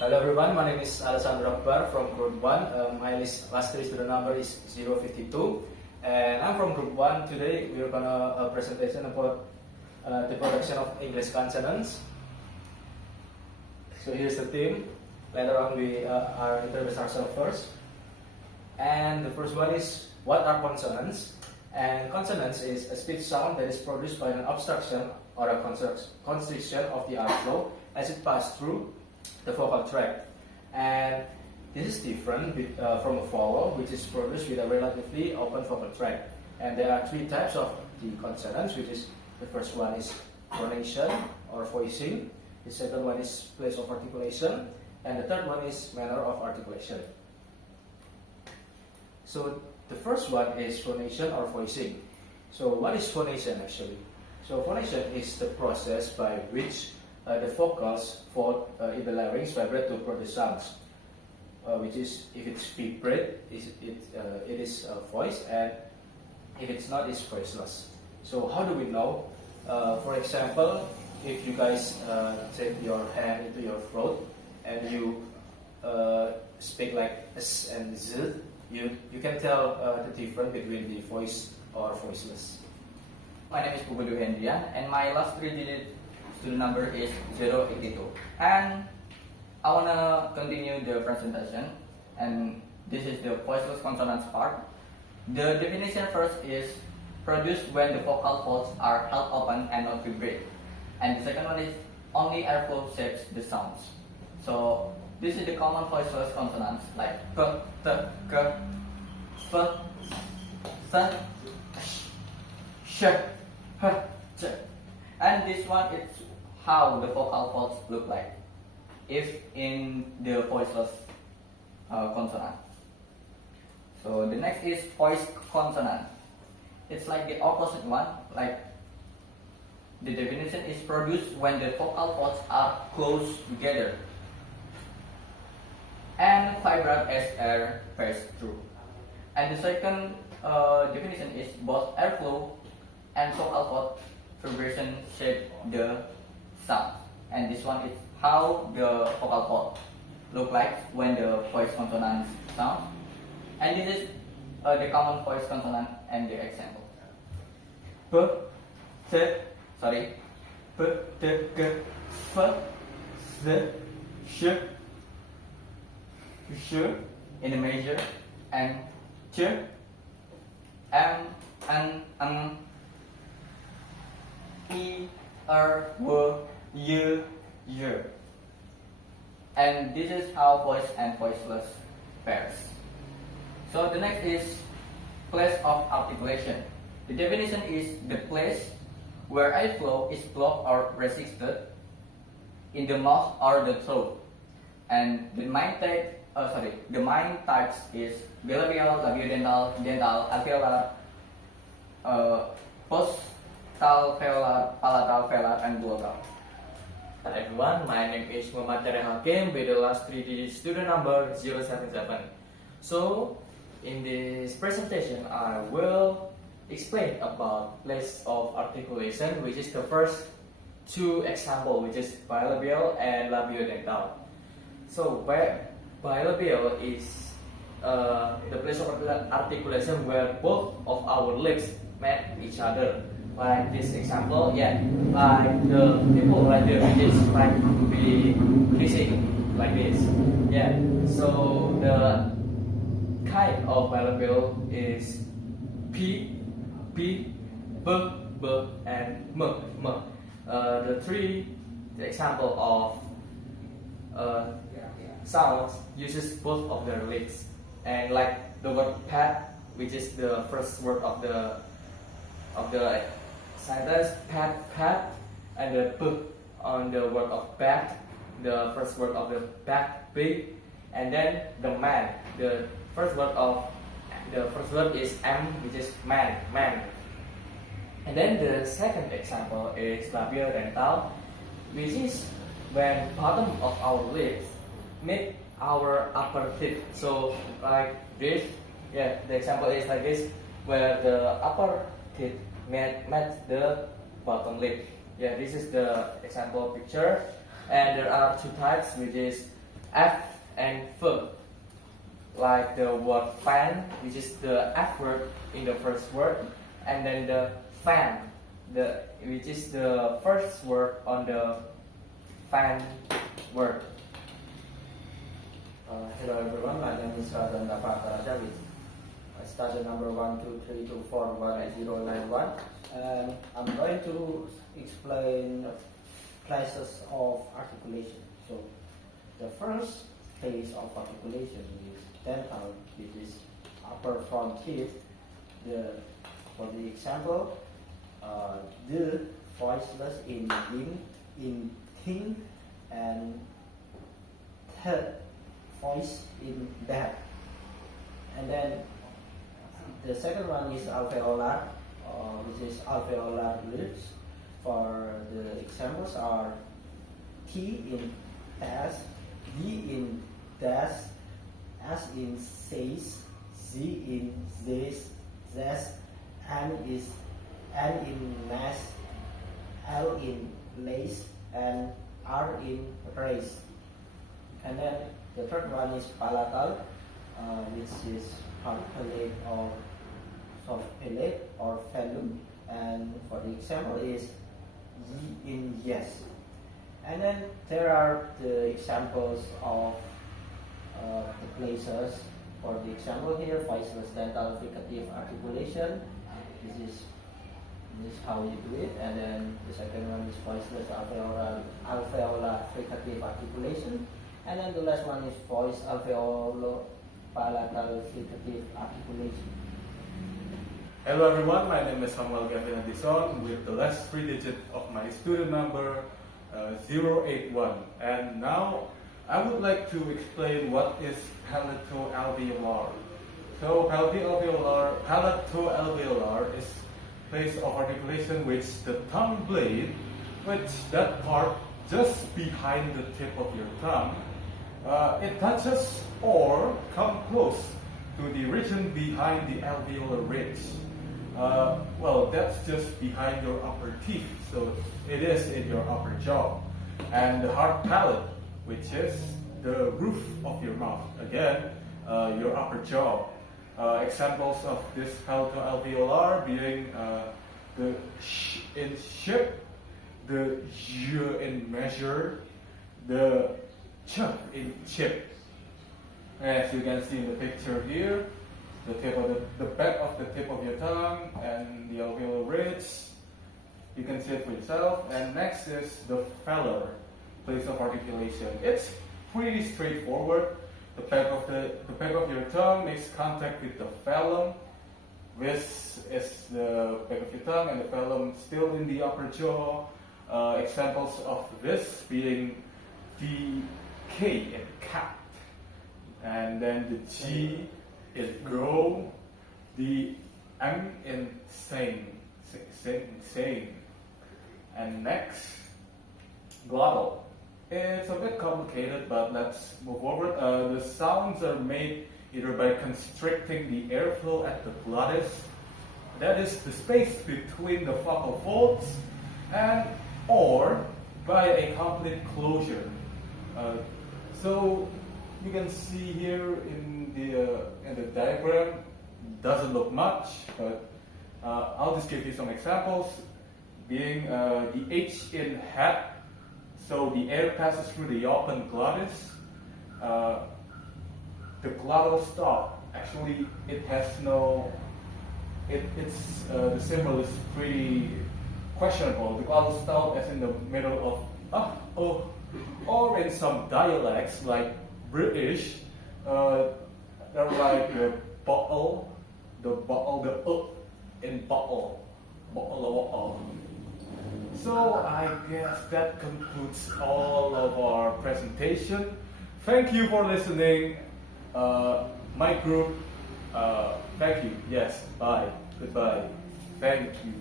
Hello everyone, my name is Alessandro Akbar from Group 1. My last 3 student number is 052 and I'm from Group 1. Today we are going to a presentation about the production of English consonants. So here's the theme. Later on we are introduce ourselves first. And the first one is, what are consonants? And consonants is a speech sound that is produced by an obstruction or a constriction of the airflow as it passes through the vocal tract. And this is different from a vowel, which is produced with a relatively open vocal tract. And there are 3 types of the consonants, which is the first one is phonation or voicing, the second one is place of articulation, and the third one is manner of articulation. So the first one is phonation or voicing. So what is phonation actually? So phonation is the process by which the vocals fall in the larynx vibrate to produce sounds, which is, if it's vibrate, it is a voice, and if it's not, it's voiceless. So how do we know? For example, if you guys take your hand into your throat and you speak like S and Z, you can tell the difference between the voice or voiceless. My name is Puguh Dwi Hendrian, and my last 3-digit student number is 082. And I wanna continue the presentation, and this is the voiceless consonants part. The definition first is produced when the vocal folds are held open and not vibrate. And the second one is only airflow shapes the sounds. So this is the common voiceless consonants like K, T, K, F, S, Sh, H, J. And this one is how the vocal folds look like if in the voiceless consonant. So the next is voiced consonant. It's like the opposite one, like the definition is produced when the vocal folds are close together and vibrate as air passes through. And the second definition is both airflow and vocal fold vibration shape the sound. And this one is how the vocal fold look like when the voice consonant sound. And this is the common voice consonant and the example. P, T, sorry, P, T, K, F, Z, Sh, Sh in the major, and Ch, M, N, E, R, W, Y, Y. And this is how voice and voiceless pairs. So the next is place of articulation. The definition is the place where airflow is blocked or restricted in the mouth or the throat. And the main types is bilabial, labiodental, dental, alveolar, postalveolar, palatal, velar, and glottal. Hi everyone, my name is Hakim with the last 3-digit student number 077. So, in this presentation, I will explain about place of articulation, which is the first 2 examples, which is bilabial and labiodental. So, bilabial is the place of articulation where both of our lips meet each other. Like this example, like the people right there, which is like be kissing like this. So the kind of bilabial is P, B, and M. The example of sounds uses both of their lips, and like the word pat, which is the first word of the sentence, pat, and the p on the word of bat, the first word of the bat, big, and then the man, the first word is m, which is man. And then the second example is labiodental, which is when bottom of our lips meet our upper teeth. So like this, the example is like this, where the upper teeth met the bottom lip. This is the example picture. And there are 2 types, which is F and F. Like the word fan, which is the F word in the first word, and then the fan, which is the first word on the fan word. Hello everyone, my name is Razaan Daffa with study number 123241091, and I'm going to explain classes of articulation. So the first case of articulation is dental, which is upper front teeth. For the example, the voiceless in ing, in ting, and third voice in that. And then the second one is alveolar, which is alveolar lips. For the examples are T in tas, D in das, S in says, Z in zes, zes, N in nas, L in lace, and R in race. And then the third one is palatal, which is hard palate or soft palate or phlegm. And for the example is Y in yes. And then there are the examples of the places. For the example here, voiceless dental fricative articulation. This is how you do it. And then the second one is voiceless alveolar fricative articulation. And then the last one is voice alveolo-palatal fricative articulation. Hello everyone, my name is Edison with the last 3 digits of my student number 081. And now I would like to explain what is palatoalveolar. So palatoalveolar is place of articulation which the tongue blade, which that part just behind the tip of your tongue, it touches or come close to the region behind the alveolar ridge. Well, that's just behind your upper teeth, so it is in your upper jaw. And the hard palate, which is the roof of your mouth, again, your upper jaw. Examples of this palatoalveolar being the sh in ship, the j in measure, the ch in chip. As you can see in the picture here, the back of the tip of your tongue and the alveolar ridge. You can see it for yourself. And next is the feller, place of articulation. It's pretty straightforward. The back of your tongue makes contact with the phlegm. This is the back of your tongue, and the phlegm still in the upper jaw. Examples of this being the K in cat, and then the G in go, the M in sing, and next glottal. It's a bit complicated, but let's move forward. The sounds are made either by constricting the airflow at the glottis, that is the space between the vocal folds, and or by a complete closure. So you can see here in the diagram, doesn't look much, but I'll just give you some examples. Being the H in hat, so the air passes through the open glottis. The glottal stop, actually it has no, the symbol is pretty questionable. The glottal stop is in the middle of or in some dialects like British, they're like the bottle, the in bottle. So I guess that concludes all of our presentation. Thank you for listening. My group, thank you. Yes, bye. Goodbye. Thank you.